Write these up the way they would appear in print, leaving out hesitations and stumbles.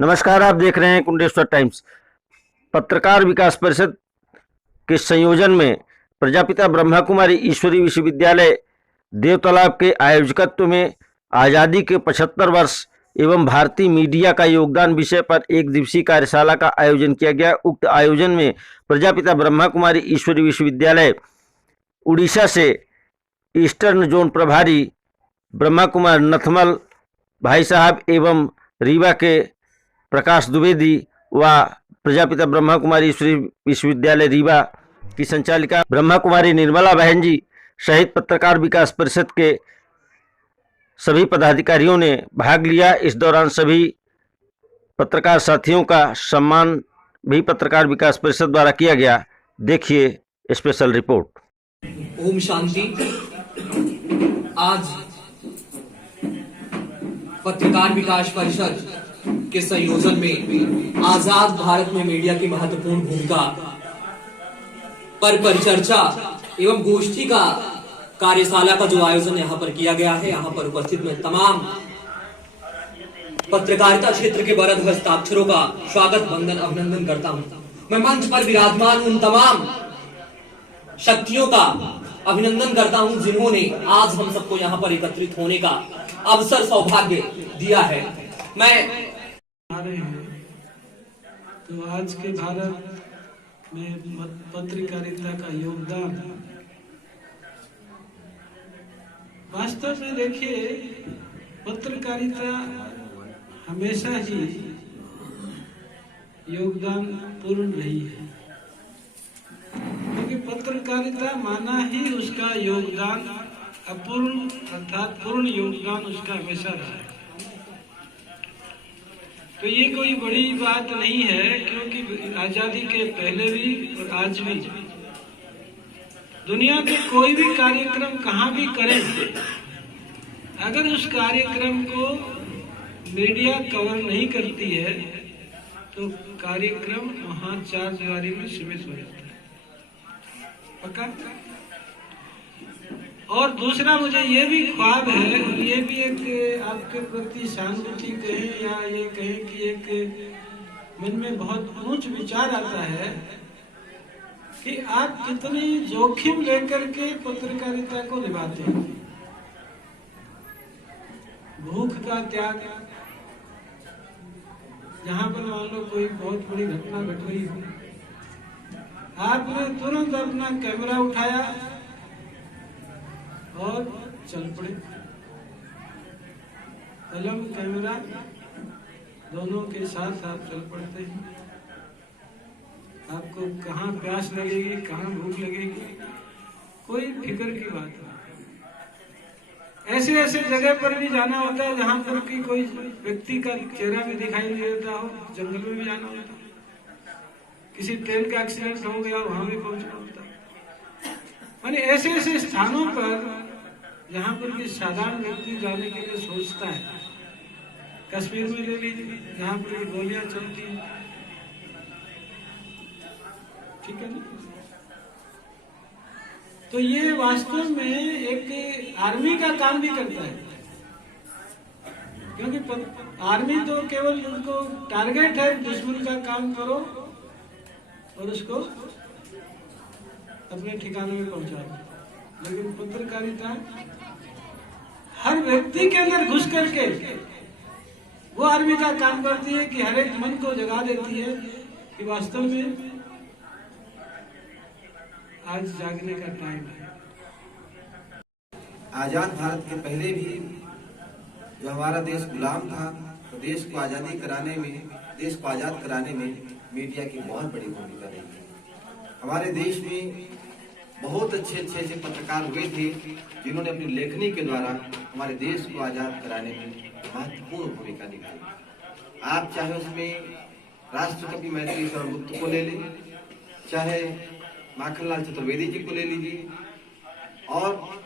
नमस्कार, आप देख रहे हैं कुंडेश्वर टाइम्स। पत्रकार विकास परिषद के संयोजन में प्रजापिता ब्रह्मा कुमारी ईश्वरी विश्वविद्यालय देवतालाब के आयोजकत्व में आज़ादी के 75 वर्ष एवं भारतीय मीडिया का योगदान विषय पर एक दिवसीय कार्यशाला का आयोजन किया गया। उक्त आयोजन में प्रजापिता ब्रह्मा कुमारी ईश्वरी विश्वविद्यालय उड़ीसा से ईस्टर्न जोन प्रभारी ब्रह्मा कुमार नथमल भाई साहब एवं रीवा के प्रकाश द्विवेदी व प्रजापिता ब्रह्मा कुमारी ईश्वरी विश्वविद्यालय रीवा की संचालिका ब्रह्मा कुमारी निर्मला बहन जी सहित पत्रकार विकास परिषद के सभी पदाधिकारियों ने भाग लिया। इस दौरान सभी पत्रकार साथियों का सम्मान भी पत्रकार विकास परिषद द्वारा किया गया। देखिए स्पेशल रिपोर्ट। ओम शांति। आज पत्रकार विकास परिषद के संयोजन में आजाद भारत में मीडिया की महत्वपूर्ण भूमिका पर परिचर्चा एवं गोष्ठी का कार्यशाला का जो आयोजन यहाँ पर किया गया है, यहाँ पर उपस्थित मैं तमाम पत्रकारिता क्षेत्र के वरद हस्ताक्षरों का स्वागत वंदन अभिनंदन करता हूँ। मैं मंच पर विराजमान उन तमाम शक्तियों का अभिनंदन करता हूँ जिन्होंने आज हम सबको यहाँ पर एकत्रित होने का अवसर सौभाग्य दिया है। मैं तो आज के भारत में पत्रकारिता का योगदान वास्तव में देखिए, पत्रकारिता हमेशा ही योगदान पूर्ण रही है, क्योंकि पत्रकारिता माना ही उसका योगदान अपूर्ण अर्थात पूर्ण योगदान उसका हमेशा रहा है। तो ये कोई बड़ी बात नहीं है, क्योंकि आजादी के पहले भी और आज भी दुनिया के कोई भी कार्यक्रम कहाँ भी करें, अगर उस कार्यक्रम को मीडिया कवर नहीं करती है तो कार्यक्रम वहां चार दीवारी में सीमित हो जाता है, पक्का। और दूसरा, मुझे ये भी ख्वाब है, ये भी एक आपके प्रति सहानुभूति कहें या ये कहें कि एक मन में बहुत ऊंच विचार आता है कि आप कितनी जोखिम लेकर के पत्रकारिता को निभाते हैं। भूख का त्याग, जहां पर मान लो कोई बहुत बड़ी घटना घट रही हो, आपने तुरंत अपना कैमरा उठाया और चल पड़े। कलम कैमरा दोनों के साथ आप चल पड़ते हैं। आपको कहाँ प्यास लगेगी, कहाँ भूख लगेगी, कोई फिक्र की बात नहीं। ऐसे ऐसे जगह पर भी जाना होता है जहाँ पर कि कोई व्यक्ति का चेहरा भी दिखाई नहीं देता हो, जंगल में भी जाना होता है, किसी ट्रेन का एक्सीडेंट हो गया वहां भी पहुंचना होता है। माने ऐसे ऐसे स्थानों पर जहाँ पर कि साधारण व्यक्ति जाने के लिए सोचता है। कश्मीर में ले लीजिए, जहाँ पर गोलियां चलती हैं, ठीक है ना। तो ये वास्तव में एक आर्मी का काम भी करता है, क्योंकि आर्मी तो केवल उनको टारगेट है दुश्मन का काम करो और उसको अपने ठिकाने में पहुंचा दो। लेकिन पत्रकारिता हर व्यक्ति के अंदर घुस करके वो आर्मी का काम करती है कि हर एक मन को जगा देती है कि वास्तव में आज जागने का टाइम है। आजाद भारत के पहले भी जो हमारा देश गुलाम था, तो देश को आजादी कराने में, देश को आजाद कराने में मीडिया की बहुत बड़ी भूमिका रही है। हमारे देश में बहुत अच्छे पत्रकार हुए थे जिन्होंने अपनी लेखनी के द्वारा हमारे देश को आजाद कराने में महत्वपूर्ण भूमिका निभाई। आप चाहे उसमें राष्ट्रकवि मैथिली शरण गुप्त को ले लें, चाहे माखनलाल चतुर्वेदी जी को ले लीजिए, और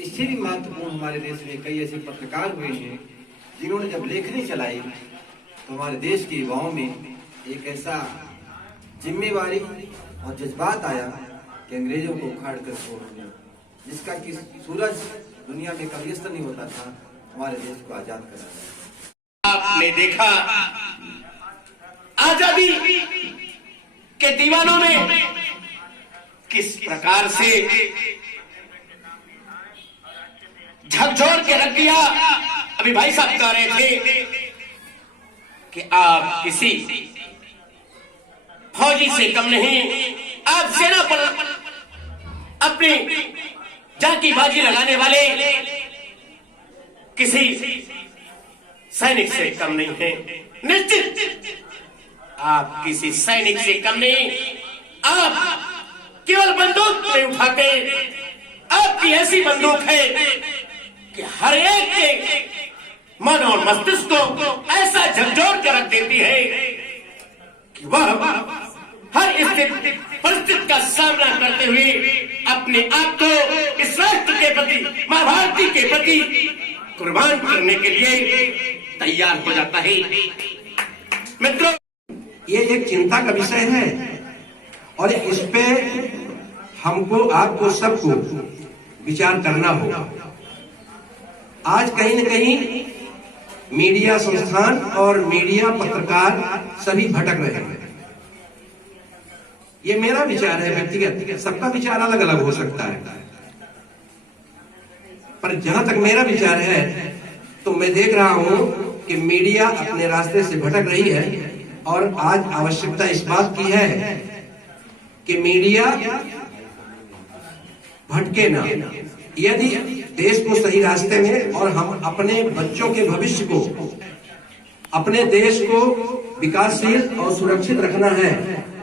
इससे भी महत्वपूर्ण हमारे देश में कई ऐसे पत्रकार हुए हैं जिन्होंने जब लेखनी चलाई तो हमारे देश के युवाओं में एक ऐसा जिम्मेवारी और जज्बात आया कि अंग्रेजों को उखाड़ कर छोड़ना, जिसका कि सूरज दुनिया में कभी इस तरह नहीं होता था हमारे देश को आजाद कराना। आपने देखा आजादी के दीवानों ने किस प्रकार से झकझोर के रख दिया। अभी भाई साहब कह रहे थे कि आप किसी फौजी से कम नहीं, आप सेना पर अपनी जान की बाजी लगाने वाले किसी सैनिक से कम नहीं है। निश्चित आप किसी सैनिक से कम नहीं, आप केवल बंदूक नहीं उठाते, आपकी ऐसी बंदूक है कि हर एक के मन और मस्तिष्क को ऐसा झकझोर कर रख देती है कि वह हर स्थिति परिस्थिति का सामना करते हुए अपने आप को इस राष्ट्र के प्रति, मां भारती के प्रति कुर्बान करने के लिए तैयार हो जाता है। मित्रों, ये एक चिंता का विषय है और इस पे हमको, आपको, सबको विचार करना होगा। आज कहीं न कहीं मीडिया संस्थान और मीडिया पत्रकार सभी भटक रहे हैं। ये मेरा विचार है व्यक्तिगत, सबका विचार अलग अलग हो सकता है, पर जहां तक मेरा विचार है तो मैं देख रहा हूं कि मीडिया अपने रास्ते से भटक रही है और आज आवश्यकता इस बात की है कि मीडिया भटके ना। यदि देश को सही रास्ते में और हम अपने बच्चों के भविष्य को, अपने देश को विकासशील और सुरक्षित रखना है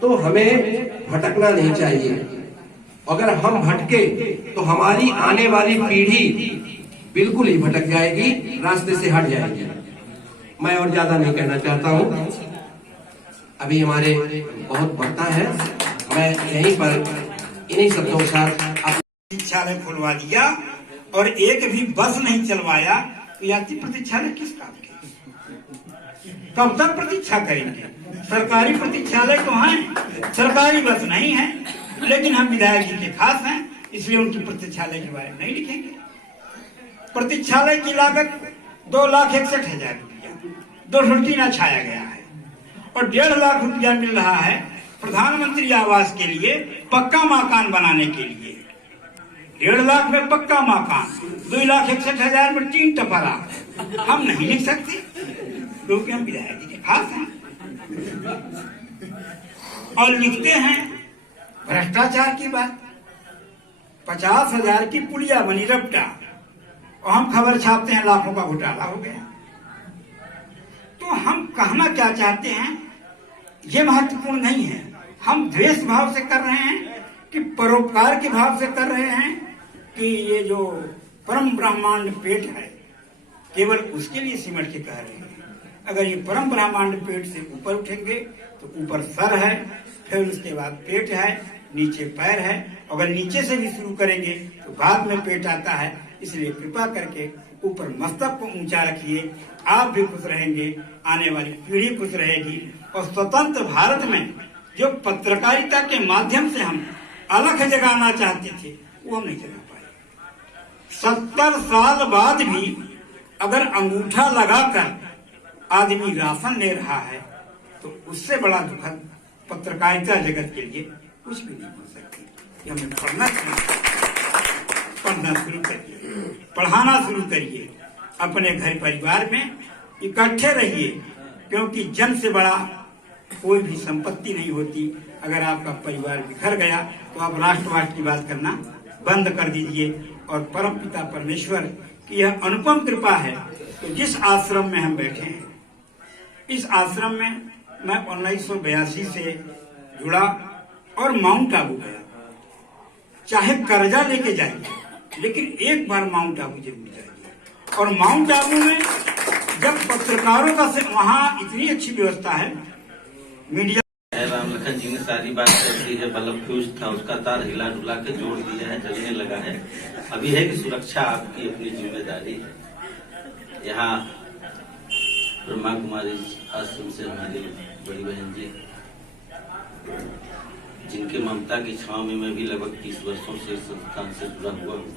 तो हमें भटकना नहीं चाहिए। अगर हम भटके तो हमारी आने वाली पीढ़ी बिल्कुल ही भटक जाएगी, रास्ते से हट जाएगी। मैं और ज्यादा नहीं कहना चाहता हूं, अभी हमारे बहुत बढ़ता है। मैं यहीं पर इन्हीं शब्दों के साथ प्रतीक्षालय खुलवा दिया और एक भी बस नहीं चलवाया, तो यात्री प्रतीक्षालय किस काम के? कब तक प्रतीक्षा करेंगे? सरकारी प्रतीक्षालय तो हैं, सरकारी बस नहीं है, लेकिन हम विधायक जी के खास हैं, इसलिए उनकी प्रतीक्षालय के बारे में नहीं लिखेंगे। प्रतीक्षालय की लागत 2,61,000 रुपया 2 टीना छाया गया है और 1.5 लाख रुपया मिल रहा है प्रधानमंत्री आवास के लिए, पक्का मकान बनाने के लिए। 1.5 लाख में पक्का मकान, 2,61,000 में 3 टपरा। हम नहीं लिख सकते क्योंकि हम विधायक जी के खास हैं और लिखते हैं भ्रष्टाचार की बात। 50,000 की पुलिया बनी रपटा और हम खबर छापते हैं लाखों का घोटाला हो गया। तो हम कहना क्या चाहते हैं, ये महत्वपूर्ण नहीं है। हम द्वेष भाव से कर रहे हैं कि परोपकार के भाव से कर रहे हैं कि ये जो परम ब्रह्मांड पेट है केवल उसके लिए सिमट के कह रहे हैं। अगर ये परम ब्रह्मांड पेट से ऊपर उठेंगे तो ऊपर सर है, फिर उसके बाद पेट है, नीचे पैर है। अगर नीचे से भी शुरू करेंगे तो बाद में पेट आता है। इसलिए कृपा करके ऊपर मस्तक को ऊंचा रखिए, आप भी खुश रहेंगे, आने वाली पीढ़ी खुश रहेगी। और स्वतंत्र भारत में जो पत्रकारिता के माध्यम से हम अलग जगाना चाहते थे वो हम नहीं जगा पाए। 70 साल बाद भी अगर अंगूठा लगाकर आदमी राशन ले रहा है तो उससे बड़ा दुखद पत्रकारिता जगत के लिए कुछ भी नहीं हो सकती। हमें पढ़ना शुरू करिए, पढ़ाना शुरू करिए, अपने घर परिवार में इकट्ठे रहिए, क्योंकि जन से बड़ा कोई भी संपत्ति नहीं होती। अगर आपका परिवार बिखर गया तो आप राष्ट्रवाद की बात करना बंद कर दीजिए। और परम पिता परमेश्वर की यह अनुपम कृपा है तो जिस आश्रम में हम बैठे हैं, इस आश्रम में मैं 1982 से जुड़ा और माउंट आबू गया। चाहे कर्जा लेके जाइए लेकिन एक बार माउंट आबू जरूर जाइए। और माउंट आबू में जब पत्रकारों का वहाँ इतनी अच्छी व्यवस्था है, मीडिया राम लखन जी ने सारी बात कर दी है। बल्ब फ्यूज था, उसका तार हिला डुला के जोड़ दिया है, जलने लगा है। अभी है कि सुरक्षा आपकी अपनी जिम्मेदारी है। यहाँ ब्रह्मा कुमारी आश्रम से हमारी बड़ी बहन जी, जिनके ममता की छांव में मैं भी लगभग 30 वर्षों से इस संस्थान से जुड़ा हुआ हूँ।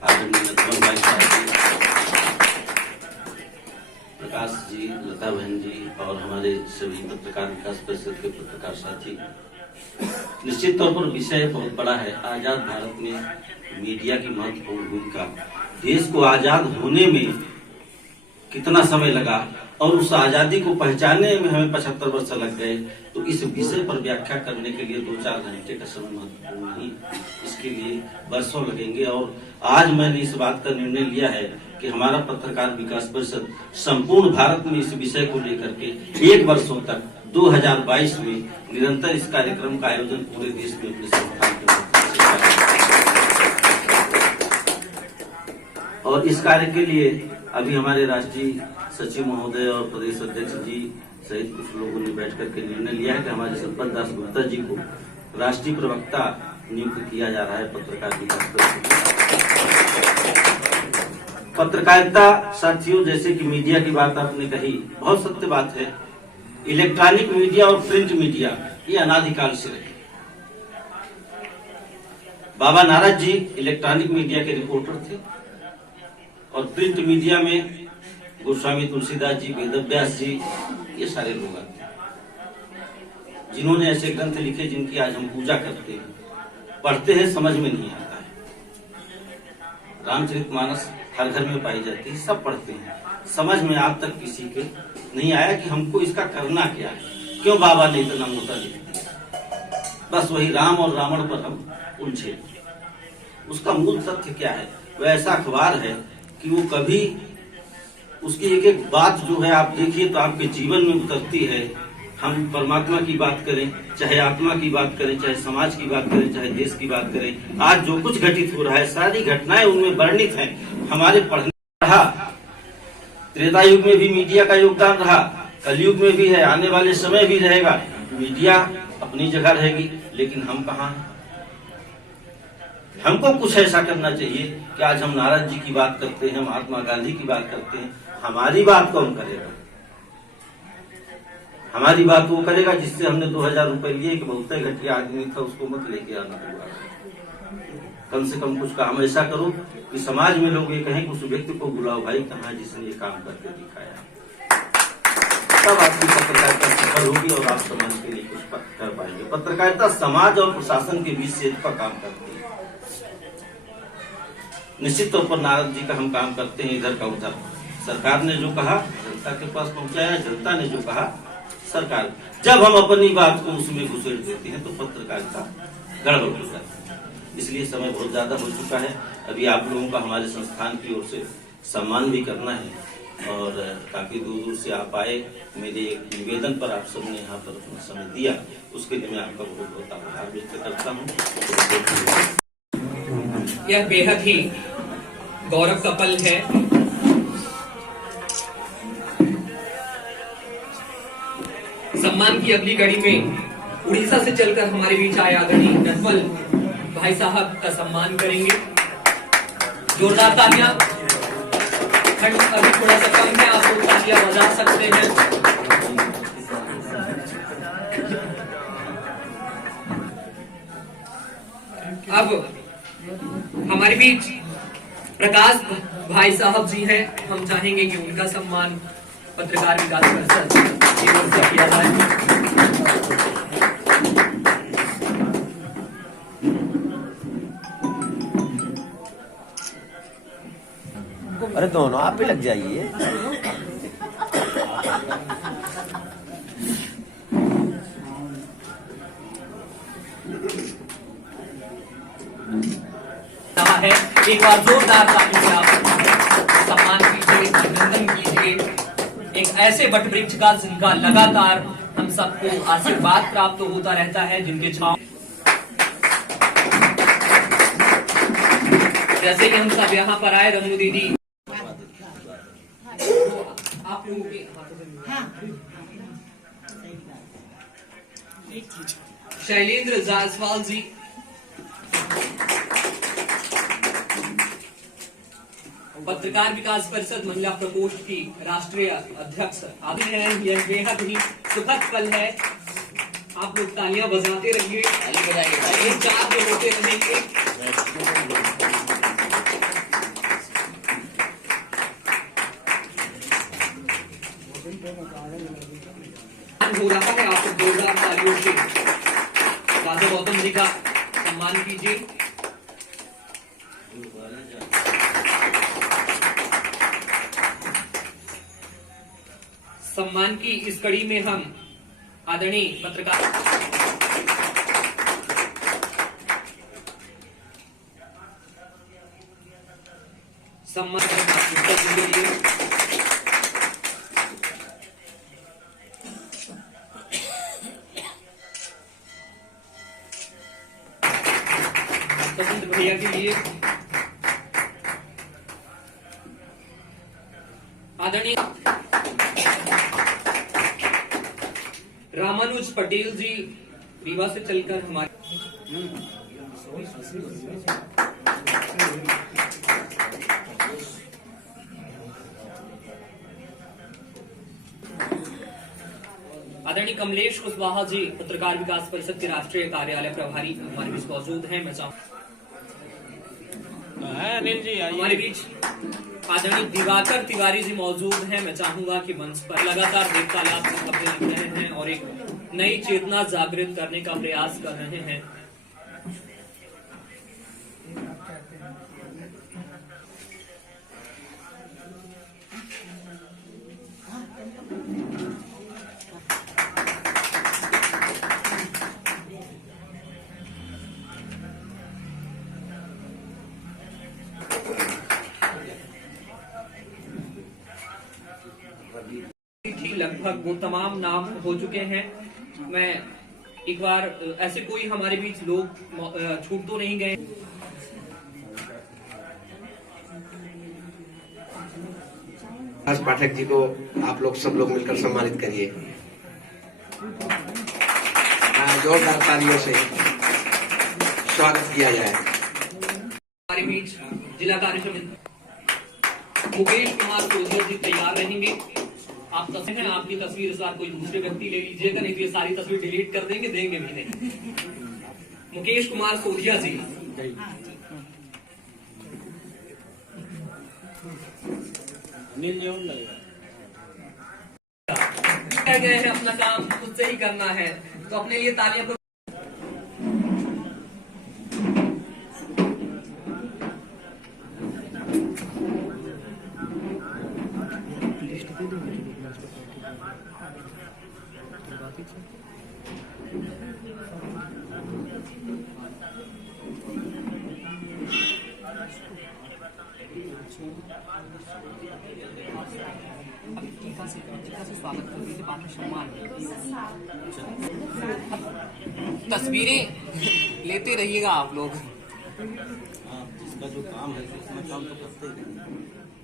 आदरणीय नथवन भाई साहब, प्रकाश जी लता बहन जी और हमारे सभी पत्रकार विकास परिषद के पत्रकार साथी, निश्चित तौर पर विषय बहुत बड़ा है। आजाद भारत में मीडिया की महत्वपूर्ण भूमिका, देश को आजाद होने में कितना समय लगा और उस आजादी को पहचानने में हमें 75 वर्ष लग गए, तो इस विषय पर व्याख्या करने के लिए 2-4 घंटे का समय महत्वपूर्ण नहीं, इसके लिए वर्षों लगेंगे। और आज मैंने इस बात का निर्णय लिया है कि हमारा पत्रकार विकास परिषद संपूर्ण भारत में इस विषय को लेकर के 1 वर्षों तक 2022 में निरंतर इस कार्यक्रम का आयोजन पूरे देश में अपने संस्थान के माध्यम से करेंगे। और इस कार्य के लिए अभी हमारे राष्ट्रीय सचिव महोदय और प्रदेश अध्यक्ष जी सहित कुछ लोगों ने बैठ करके निर्णय लिया है कि हमारे संपत दास गुप्ता जी को राष्ट्रीय प्रवक्ता नियुक्त किया जा रहा है पत्रकार विकास परिषद। पत्रकारिता साथियों, जैसे कि मीडिया की बात आपने कही, बहुत सत्य बात है। इलेक्ट्रॉनिक मीडिया और प्रिंट मीडिया ये अनादिकाल से रहे। बाबा नारायण जी इलेक्ट्रॉनिक मीडिया के रिपोर्टर थे और प्रिंट मीडिया में गोस्वामी तुलसीदास जी, वेदव्यास जी, ये सारे लोग आते हैं जिन्होंने ऐसे ग्रंथ लिखे जिनकी आज हम पूजा करते हैं, पढ़ते हैं, समझ में नहीं आता है। रामचरितमानस हर घर में पाई जाती है, सब पढ़ते हैं, समझ में आज तक किसी के नहीं आया कि हमको इसका करना क्या है, क्यों बाबा ने इतना मोटा लिख दिया। बस वही राम और रावण पर हम उलझे। उसका मूल तथ्य क्या है? वह ऐसा अखबार है कि वो कभी उसकी एक एक बात जो है आप देखिए तो आपके जीवन में उतरती है। हम परमात्मा की बात करें, चाहे आत्मा की बात करें, चाहे समाज की बात करें, चाहे देश की बात करें, आज जो कुछ घटित हो रहा है सारी घटनाएं उनमें वर्णित हैं। हमारे पढ़ने रहा, त्रेता युग में भी मीडिया का योगदान रहा, कलयुग में भी है, आने वाले समय भी रहेगा। मीडिया अपनी जगह रहेगी, लेकिन हम कहाँ हैं? हमको कुछ ऐसा करना चाहिए कि आज हम नारायण जी की बात करते हैं, महात्मा गांधी की बात करते हैं, हमारी बात कौन करेगा? हमारी बात वो करेगा जिससे हमने 2000 रुपए लिए कि बहुत घटिया आदमी था, उसको मत लेके आना हुआ। कम से कम कुछ काम ऐसा करो कि समाज में लोग ये कहें कि उस व्यक्ति को बुलाओ, भाई कहाँ जिसने ये काम करके दिखाया। तब आपकी पत्रकारिता सफल होगी और आप समाज के लिए कुछ कर पाएंगे। पत्रकारिता समाज और प्रशासन के बीच सेतु का काम करती है। निश्चित तौर पर नारद जी का हम काम करते हैं इधर का उधर। सरकार ने जो कहा जनता के पास पहुंचाया, जनता ने जो कहा सरकार। जब हम अपनी बात को उसमें घुसेड़ देते हैं तो पत्रकारिता गड़बड़ हो जाती है। इसलिए समय बहुत ज्यादा हो चुका है। अभी आप लोगों का हमारे संस्थान की ओर से सम्मान भी करना है और काफी दूर दूर से आप आए। मेरे एक निवेदन पर आप सबने यहाँ पर अपना समय दिया, उसके लिए मैं आपका बहुत बहुत आभार व्यक्त करता हूँ। यह बेहद ही गौरव का पल है। सम्मान की अगली कड़ी में उड़ीसा से चलकर हमारे बीच आए आदरणीय नटवल भाई साहब का सम्मान करेंगे। जोरदार तालियां। खंड अभी थोड़ा सा कम है, आप लोग तालियां बजा सकते हैं। अब हमारे बीच प्रकाश भाई साहब जी हैं, हम चाहेंगे कि उनका सम्मान पत्रकार विकास परिषद की ओर से किया जाए। अरे दोनों आप भी लग जाइए। है एक बार जोरदार ताली से आप सम्मान कीजिए, अभिनंदन कीजिए एक ऐसे वट वृक्ष का जिनका लगातार हम सबको आशीर्वाद प्राप्त होता रहता है, जिनके छांव जैसे कि हम सब यहाँ पर आए। रमू दीदी आप लोगों के शैलेंद्र जायसवाल जी, पत्रकार विकास परिषद महिला प्रकोष्ठ की राष्ट्रीय अध्यक्ष आदि हैं। यह बेहद ही सुखद पल है। आप लोग तालियां बजाते रहिए, एक चार जो होते रहेंगे। हो रहा है, आप जोरदार तालियों से राजा गौतम जी का सम्मान कीजिए। सम्मान की इस कड़ी में हम आदरणीय पत्रकार सम्मान के लिए भैया के लिए आदरणीय रामानुज पटेल जी रीवा से चलकर हमारे आदरणीय कमलेश कुशवाहा जी पत्रकार विकास परिषद के राष्ट्रीय कार्यालय प्रभारी हमारे बीच मौजूद हैं। मैं अनिल जी हमारे बीच आदरणीय दिवाकर तिवारी जी मौजूद हैं। मैं चाहूंगा कि मंच पर लगातार देवतालाप से कपड़े लिख रहे हैं और एक नई चेतना जागृत करने का प्रयास कर रहे हैं। लगभग वो तमाम नाम हो चुके हैं। मैं एक बार ऐसे कोई हमारे बीच लोग छूट तो नहीं गए। पाठक जी को आप लोग सब लोग मिलकर सम्मानित करिए। जोरदार तालियों से स्वागत किया जाए। हमारे बीच जिला कार्य समिति मुकेश कुमार सोधिया जी तैयार रहेंगे। आप तस्वीर हैं, आपकी तस्वीर इस बार कोई दूसरे व्यक्ति ले लीजिएगा, नहीं तो ये सारी तस्वीर डिलीट कर देंगे भी नहीं। मुकेश कुमार सोधिया जी कह गए हैं अपना काम खुद से ही करना है, तो अपने लिए तालियां। तस्वीरें लेते रहिएगा आप लोग। जिसका जो काम है उसमें काम तो करते ही रहेंगे।